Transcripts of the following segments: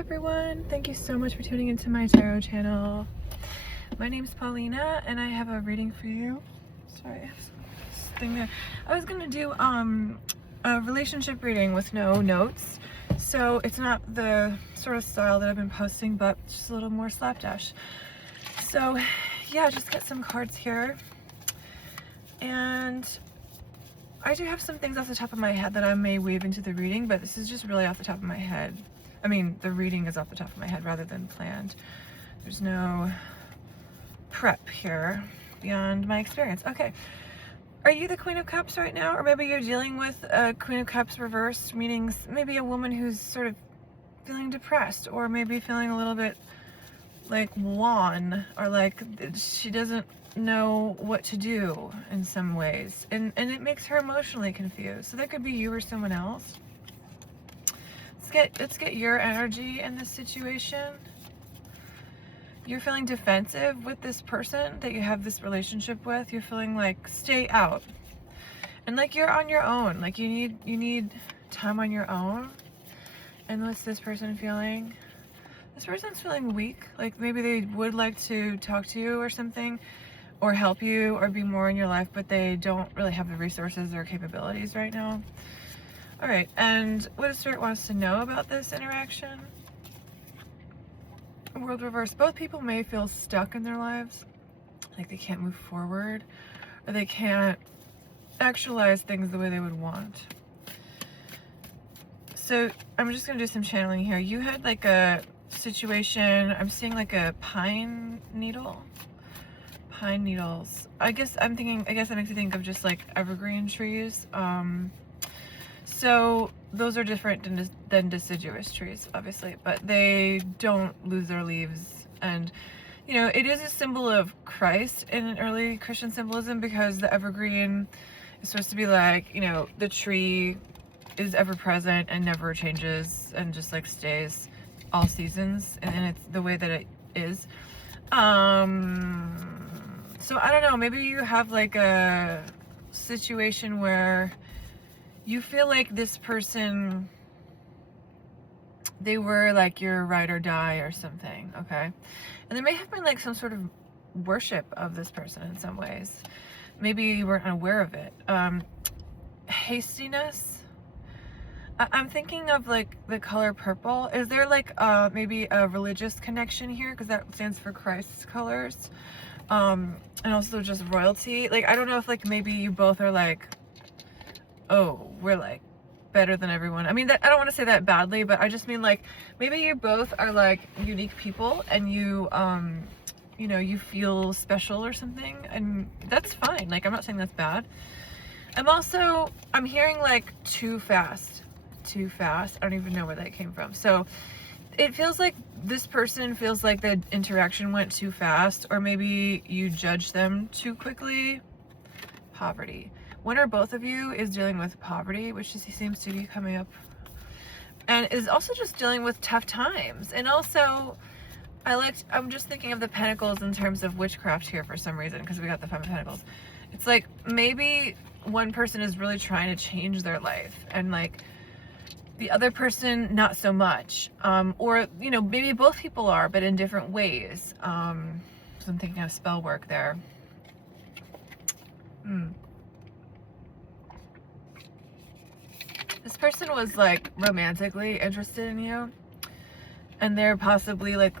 everyone, thank you so much for tuning into my tarot channel. My name's Paulina and I have a reading for you. Sorry, I have this thing there. I was gonna do a relationship reading with no notes, so it's not the sort of style that I've been posting, but just a little more slapdash. So yeah, just get some cards here, and I do have some things off the top of my head that I may weave into the reading, but this is just really off the top of my head. I mean, the reading is off the top of my head rather than planned. There's no prep here beyond my experience. Okay, are you the Queen of Cups right now? Or maybe you're dealing with a Queen of Cups reversed, meaning maybe a woman who's sort of feeling depressed, or maybe feeling a little bit like wan, or like she doesn't know what to do in some ways, and it makes her emotionally confused. So that could be you or someone else. Let's get your energy in this situation. You're feeling defensive with this person that you have this relationship with. You're feeling like stay out, and like you're on your own, like you need time on your own. And what's this person feeling? This person's feeling weak, like maybe they would like to talk to you or something, or help you or be more in your life, but they don't really have the resources or capabilities right now. All right, and what does Spirit wants to know about this interaction? World reverse. Both people may feel stuck in their lives, like they can't move forward, or they can't actualize things the way they would want. So I'm just gonna do some channeling here. You had like a situation, I'm seeing like a pine needle. Pine needles. I guess that makes me think of just like evergreen trees. So those are different than deciduous trees, obviously, but they don't lose their leaves. And you know, it is a symbol of Christ in early Christian symbolism, because the evergreen is supposed to be like, you know, the tree is ever present and never changes and just like stays all seasons, and it's the way that it is. So I don't know, maybe you have like a situation where you feel like this person, they were like your ride or die or something, okay? And there may have been like some sort of worship of this person in some ways. Maybe you weren't unaware of it. Hastiness. I'm thinking of like the color purple. Is there like maybe a religious connection here? Because that stands for Christ's colors. And also just royalty. Like, I don't know if like maybe you both are like, oh, we're like better than everyone. I mean, I don't want to say that badly, but I just mean like maybe you both are like unique people, and you you know, you feel special or something, and that's fine. Like, I'm not saying that's bad. I'm hearing like too fast. I don't even know where that came from. So it feels like this person feels like the interaction went too fast, or maybe you judged them too quickly. Poverty. One or both of you is dealing with poverty, which seems to be coming up, and is also just dealing with tough times. And also, I'm just thinking of the Pentacles in terms of witchcraft here for some reason, because we got the Five of Pentacles. It's like maybe one person is really trying to change their life, and like the other person not so much, or you know, maybe both people are, but in different ways. So I'm thinking of spell work there. This person was like romantically interested in you, and they're possibly like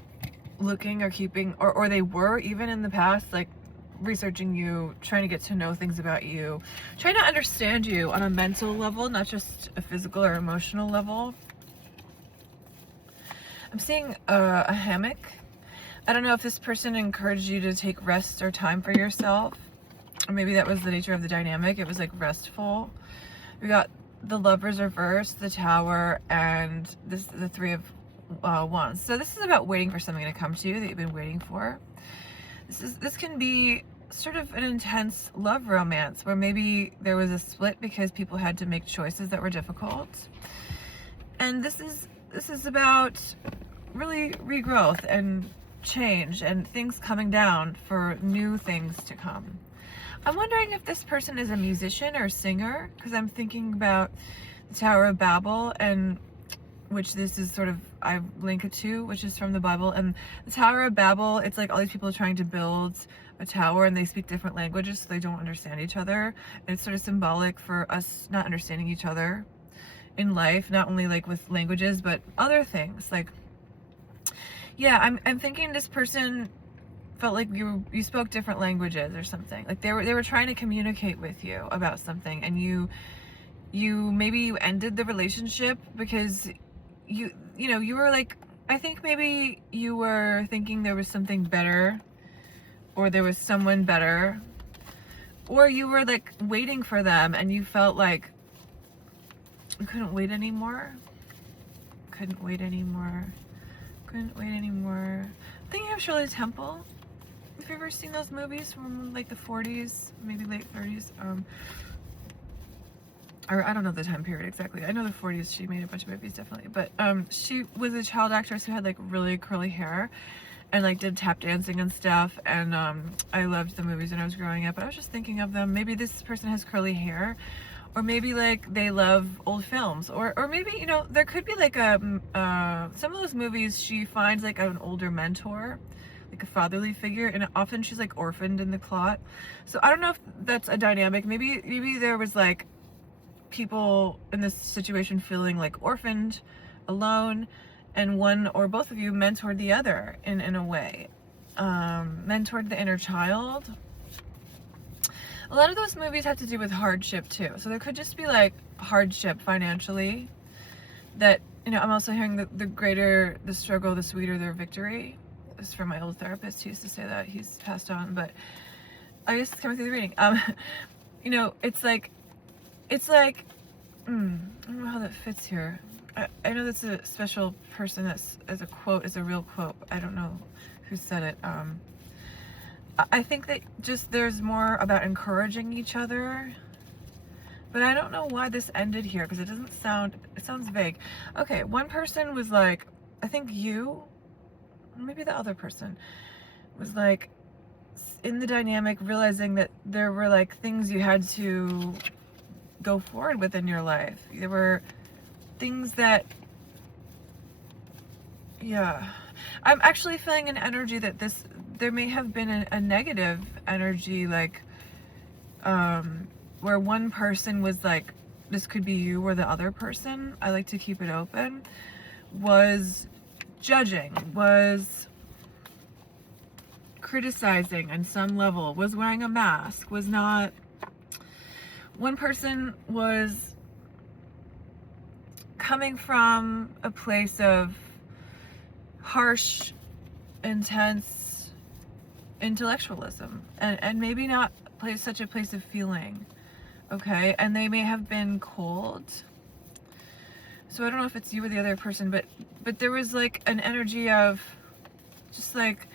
looking or keeping, or they were even in the past like researching you, trying to get to know things about you, trying to understand you on a mental level, not just a physical or emotional level. I'm seeing a hammock. I don't know if this person encouraged you to take rest or time for yourself, or maybe that was the nature of the dynamic. It was like restful. We got the Lovers reversed, the Tower, and the Three of Wands. So this is about waiting for something to come to you that you've been waiting for. This can be sort of an intense love romance, where maybe there was a split because people had to make choices that were difficult. And this is about really regrowth and change and things coming down for new things to come. I'm wondering if this person is a musician or a singer, because I'm thinking about the Tower of Babel, and which this is sort of, I link it to, which is from the Bible. And the Tower of Babel, it's like all these people trying to build a tower and they speak different languages so they don't understand each other. And it's sort of symbolic for us not understanding each other in life, not only like with languages, but other things. Like, yeah, I'm thinking this person felt like you spoke different languages or something. Like they were trying to communicate with you about something, and you maybe you ended the relationship because you know, you were like, I think maybe you were thinking there was something better, or there was someone better, or you were like waiting for them and you felt like you couldn't wait anymore. Couldn't wait anymore. Couldn't wait anymore. I'm thinking of Shirley Temple. Have you ever seen those movies from like the 40s, maybe late 30s? Or I don't know the time period exactly. I know the 40s she made a bunch of movies, definitely. But she was a child actress who had like really curly hair and like did tap dancing and stuff. And I loved the movies when I was growing up. But I was just thinking of them. Maybe this person has curly hair, or maybe like they love old films, or maybe, you know, there could be like some of those movies she finds like an older mentor, like a fatherly figure, and often she's like orphaned in the plot. So I don't know if that's a dynamic. Maybe there was like people in this situation feeling like orphaned, alone, and one or both of you mentored the other in a way. Mentored the inner child. A lot of those movies have to do with hardship too. So there could just be like hardship financially, that, you know, I'm also hearing that the greater the struggle, the sweeter their victory. This is from my old therapist. He used to say that. He's passed on, but I guess it's coming through the reading. You know, it's like, I don't know how that fits here. I know that's a special person, that's as a quote, is a real quote. I don't know who said it. I think that just there's more about encouraging each other, but I don't know why this ended here, because it sounds vague. Okay, one person was like, I think you, maybe the other person, was like in the dynamic realizing that there were like things you had to go forward with in your life. There were things that, yeah. I'm actually feeling an energy that there may have been a negative energy, like, where one person was like, this could be you or the other person, I like to keep it open, was judging, was criticizing on some level, was wearing a mask, was not. One person was coming from a place of harsh, intense intellectualism, and maybe not such a place of feeling, okay? And they may have been cold. So I don't know if it's you or the other person, but there was like an energy of just like,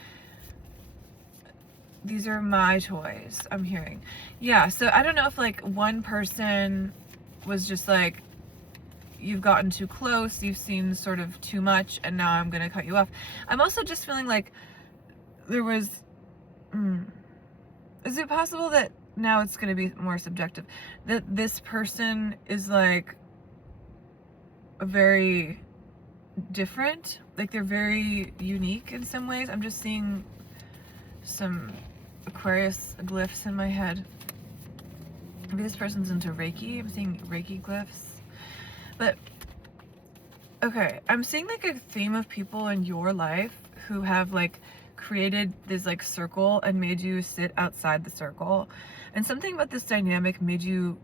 these are my toys, I'm hearing. Yeah, so I don't know if like one person was just like, you've gotten too close, you've seen sort of too much, and now I'm gonna cut you off. I'm also just feeling like there was, is it possible that now it's gonna be more subjective, that this person is like a very different, like they're very unique in some ways? I'm just seeing some Aquarius glyphs in my head. Maybe this person's into Reiki. I'm seeing Reiki glyphs. But, okay, I'm seeing like a theme of people in your life who have like created this like circle and made you sit outside the circle. And something about this dynamic made you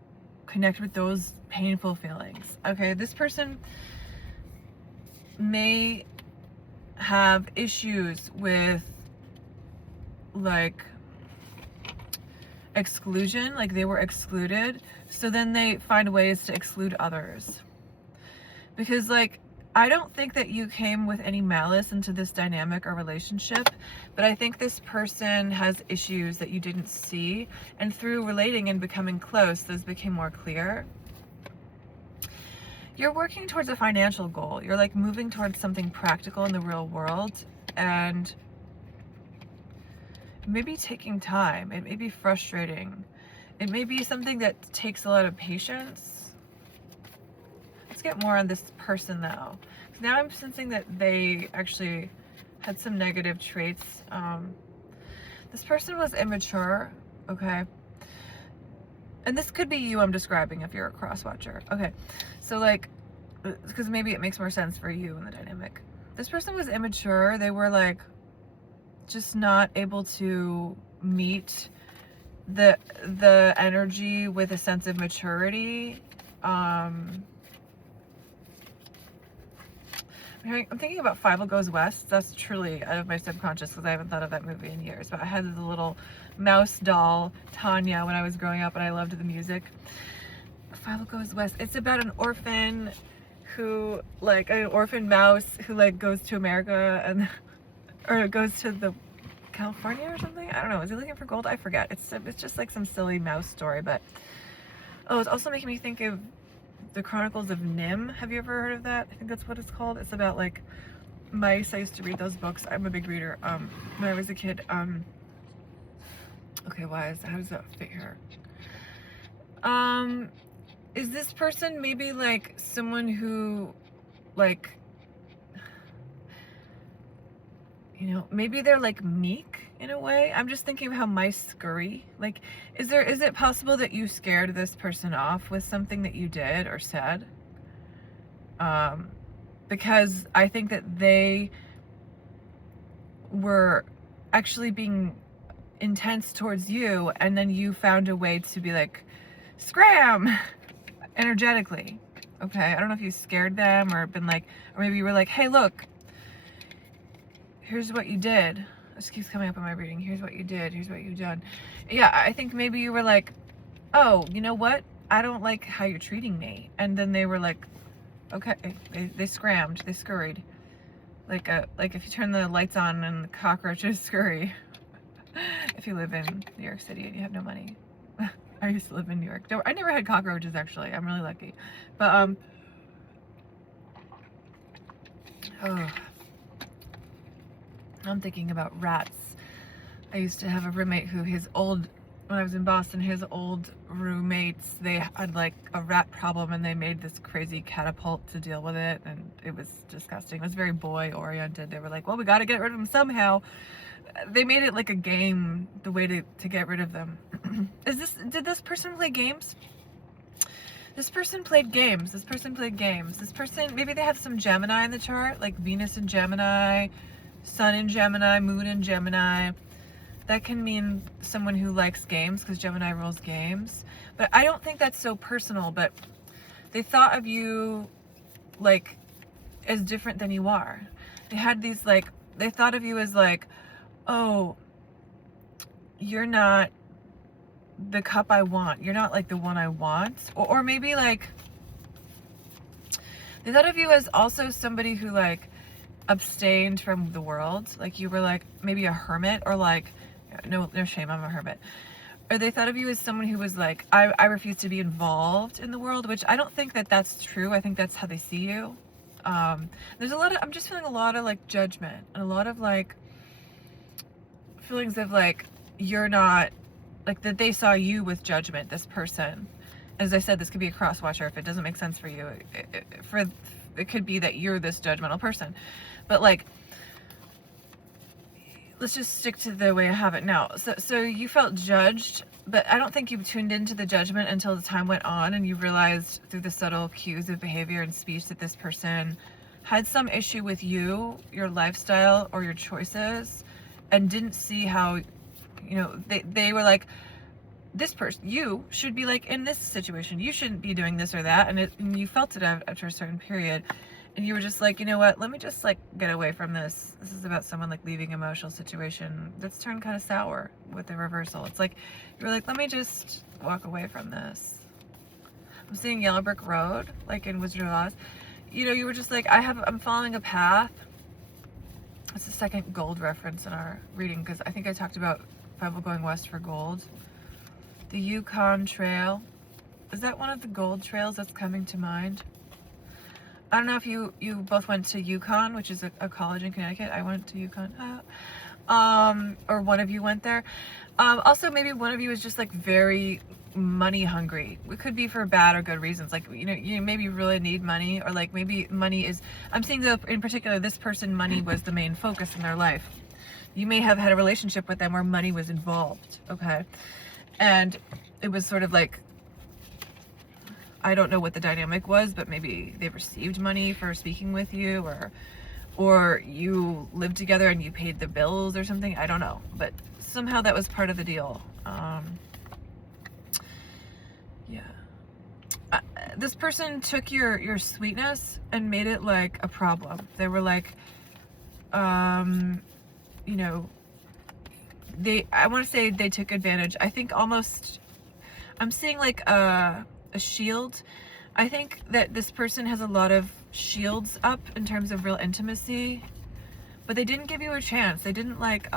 connect with those painful feelings. Okay, this person may have issues with like exclusion, like they were excluded, so then they find ways to exclude others. Because like, I don't think that you came with any malice into this dynamic or relationship, but I think this person has issues that you didn't see, and through relating and becoming close, those became more clear. You're working towards a financial goal. You're like moving towards something practical in the real world, and it may be taking time. It may be frustrating. It may be something that takes a lot of patience. Let's get more on this person though, now I'm sensing that they actually had some negative traits. This person was immature, okay? And this could be you I'm describing if you're a cross watcher. Okay, so like, because maybe it makes more sense for you in the dynamic. This person was immature. They were like just not able to meet the energy with a sense of maturity. I'm thinking about Fievel Goes West. That's truly out of my subconscious because I haven't thought of that movie in years. But I had the little mouse doll, Tanya, when I was growing up, and I loved the music. Fievel Goes West. It's about an orphan who, like, an orphan mouse who, like, goes to America and, or goes to the California or something. I don't know. Is he looking for gold? I forget. It's just like some silly mouse story. But oh, it's also making me think of the Chronicles of Nim. Have you ever heard of that? I think that's what it's called. It's about like mice. I used to read those books. I'm a big reader. When I was a kid. Okay, how does that fit here? Is this person maybe like someone who, like, you know, maybe they're like meek in a way? I'm just thinking of how mice scurry. Like, is it possible that you scared this person off with something that you did or said? Because I think that they were actually being intense towards you, and then you found a way to be like, scram, energetically. Okay, I don't know if you scared them or been like, or maybe you were like, hey, look, here's what you did. This keeps coming up in my reading. Here's what you did. Here's what you've done. Yeah, I think maybe you were like, oh, you know what? I don't like how you're treating me. And then they were like, okay. They scrammed. They scurried. Like if you turn the lights on and the cockroaches scurry. If you live in New York City and you have no money. I used to live in New York. I never had cockroaches, actually. I'm really lucky. But, oh. I'm thinking about rats. I used to have a roommate who when I was in Boston, his old roommates, they had like a rat problem and they made this crazy catapult to deal with it, and it was disgusting. It was very boy oriented. They were like, well, we got to get rid of them somehow. They made it like a game, the way to get rid of them. Did this person play games? This person played games. This person played games. This person, maybe they have some Gemini in the chart, like Venus in Gemini, Sun in Gemini, Moon in Gemini. That can mean someone who likes games, because Gemini rules games. But I don't think that's so personal, but they thought of you like as different than you are. They had these like, they thought of you as like, oh, you're not the cup I want. You're not like the one I want. Or maybe like, they thought of you as also somebody who like abstained from the world. Like you were like maybe a hermit, or like, no shame, I'm a hermit. Or they thought of you as someone who was like, I refuse to be involved in the world, which I don't think that that's true. I think that's how they see you. There's a lot of, I'm just feeling a lot of like judgment and a lot of like feelings of like, you're not, like that they saw you with judgment, this person. As I said, this could be a cross watcher. If it doesn't make sense for you, it could be that you're this judgmental person. But like, let's just stick to the way I have it now. So you felt judged, but I don't think you tuned into the judgment until the time went on and you realized through the subtle cues of behavior and speech that this person had some issue with you, your lifestyle, or your choices, and didn't see how, you know, they were like, this person, you should be like in this situation. You shouldn't be doing this or that. And you felt it after a certain period. And you were just like, you know what, let me just like get away from this. This is about someone like leaving an emotional situation that's turned kind of sour with the reversal. It's like, you were like, let me just walk away from this. I'm seeing Yellow Brick Road, like in Wizard of Oz. You know, you were just like, I'm following a path. It's the second gold reference in our reading, because I think I talked about Fievel Going West for gold. The Yukon Trail. Is that one of the gold trails that's coming to mind? I don't know if you both went to UConn, which is a college in Connecticut. I went to UConn. Or one of you went there. Also, maybe one of you is just like very money hungry. It could be for bad or good reasons. Like, you maybe really need money, or like maybe money is, I'm seeing that in particular, this person, money was the main focus in their life. You may have had a relationship with them where money was involved, okay? And it was sort of like, I don't know what the dynamic was, but maybe they received money for speaking with you, or you lived together and you paid the bills or something. I don't know, but somehow that was part of the deal. Yeah. This person took your sweetness and made it like a problem. They were like, you know, I want to say they took advantage. I think almost, I'm seeing like a shield. I think that this person has a lot of shields up in terms of real intimacy, but they didn't give you a chance. They didn't like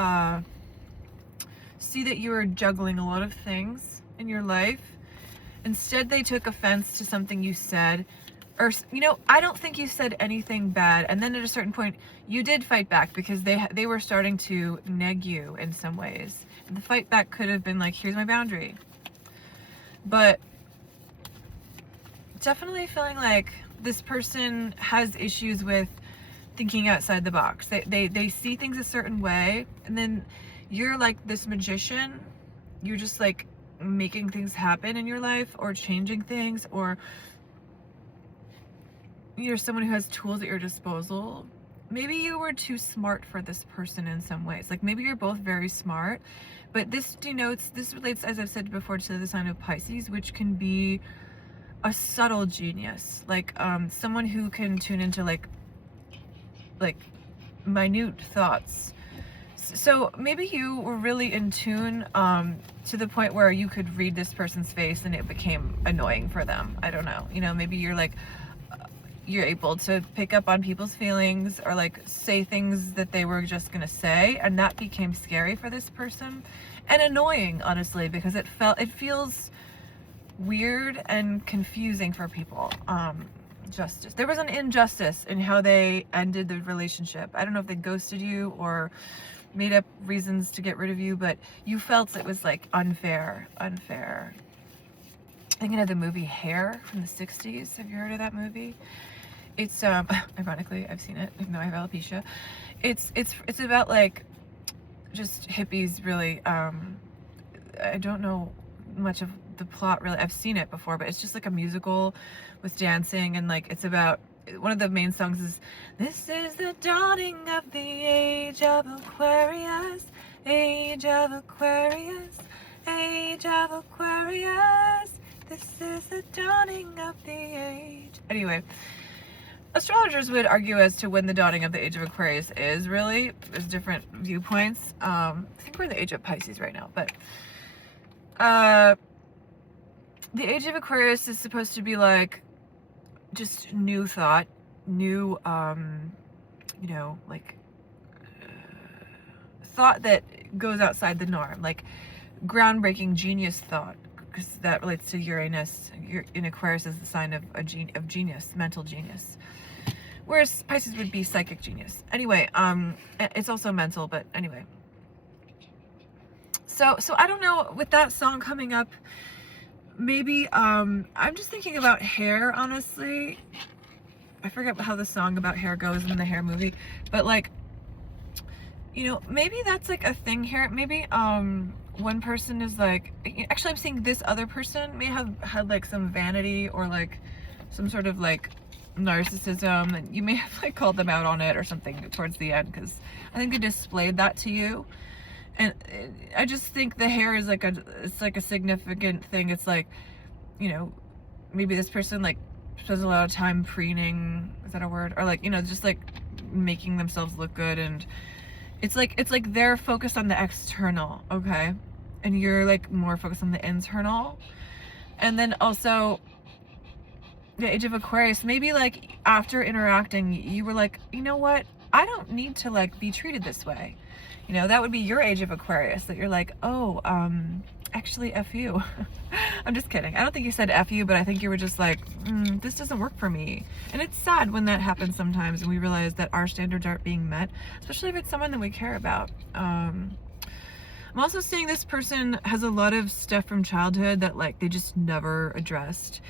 see that you were juggling a lot of things in your life. Instead, they took offense to something you said, or, I don't think you said anything bad. And then at a certain point, you did fight back because they were starting to neg you in some ways. The fight back could have been like, here's my boundary. But definitely feeling like this person has issues with thinking outside the box. They see things a certain way, and then you're like this magician. You're just like making things happen in your life, or changing things, or you're someone who has tools at your disposal. Maybe you were too smart for this person in some ways. Like maybe you're both very smart, but this relates, as I've said before, to the sign of Pisces, which can be a subtle genius, like someone who can tune into like minute thoughts. So maybe you were really in tune to the point where you could read this person's face and it became annoying for them. I don't know. Maybe you're like, you're able to pick up on people's feelings, or like say things that they were just gonna say, and that became scary for this person and annoying, honestly, because it feels weird and confusing for people. There was an injustice in how they ended the relationship. I don't know if they ghosted you or made up reasons to get rid of you, but you felt it was like unfair. Thinking of the movie Hair from the 60s. Have you heard of that movie? It's ironically, I've seen it, even though I have alopecia. It's about like just hippies, really. I don't know much of the plot, really. I've seen it before, but it's just like a musical with dancing, and like it's about, one of the main songs is, "This is the dawning of the age of Aquarius, age of Aquarius, age of Aquarius. This is the dawning of the age." Anyway, astrologers would argue as to when the dawning of the age of Aquarius is really. There's different viewpoints. I think we're in the age of Pisces right now, but the age of Aquarius is supposed to be like just new thought, new, thought that goes outside the norm, like groundbreaking genius thought, because that relates to Uranus. In Aquarius is the sign of genius, mental genius, whereas Pisces would be psychic genius. Anyway, it's also mental, but anyway. So I don't know, with that song coming up, maybe I'm just thinking about hair, honestly. I forget how the song about hair goes in the Hair movie, but like, maybe that's like a thing here. Maybe one person is like, actually I'm seeing this other person may have had like some vanity, or like some sort of like narcissism, and you may have like called them out on it or something towards the end, because I think they displayed that to you. And I just think the hair is like it's like a significant thing. It's like, maybe this person like spends a lot of time preening, is that a word? Or like, just like making themselves look good, and it's like they're focused on the external, okay? And you're like more focused on the internal. And then also the age of Aquarius, maybe like after interacting, you were like, you know what? I don't need to like be treated this way. You know, that would be your age of Aquarius, that you're like, oh, actually F you. I'm just kidding. I don't think you said F you, but I think you were just like, this doesn't work for me. And it's sad when that happens sometimes and we realize that our standards aren't being met, especially if it's someone that we care about. I'm also seeing this person has a lot of stuff from childhood that like they just never addressed.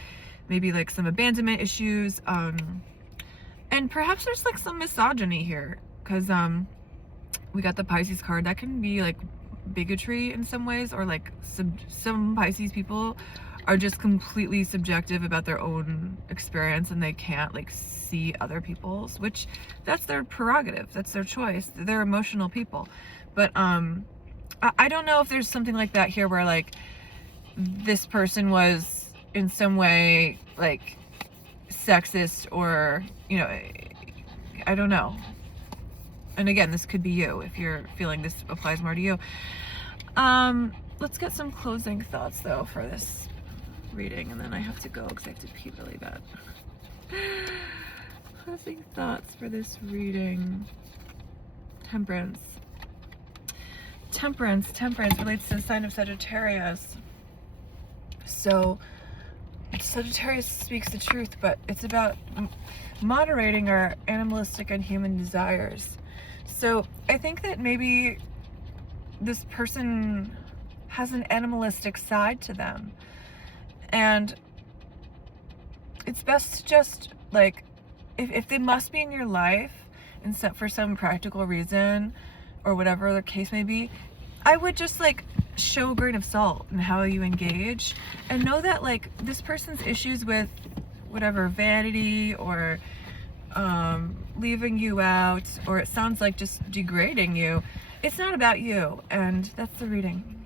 Maybe like some abandonment issues. And perhaps there's like some misogyny here, because we got the Pisces card. That can be like bigotry in some ways, or like some Pisces people are just completely subjective about their own experience and they can't like see other people's, which that's their prerogative, that's their choice, they're emotional people. But I don't know if there's something like that here where like this person was in some way like sexist, or you know, I don't know. And again, this could be you if you're feeling this applies more to you. Let's get some closing thoughts though for this reading, and then I have to go because I have to pee really bad. Closing thoughts for this reading. Temperance. Temperance relates to the sign of Sagittarius. So Sagittarius speaks the truth, but it's about moderating our animalistic and human desires. So I think that maybe this person has an animalistic side to them, and it's best to just like, if they must be in your life and for some practical reason or whatever the case may be, I would just like show a grain of salt in how you engage, and know that like this person's issues with whatever vanity or leaving you out, or it sounds like just degrading you, it's not about you. And that's the reading.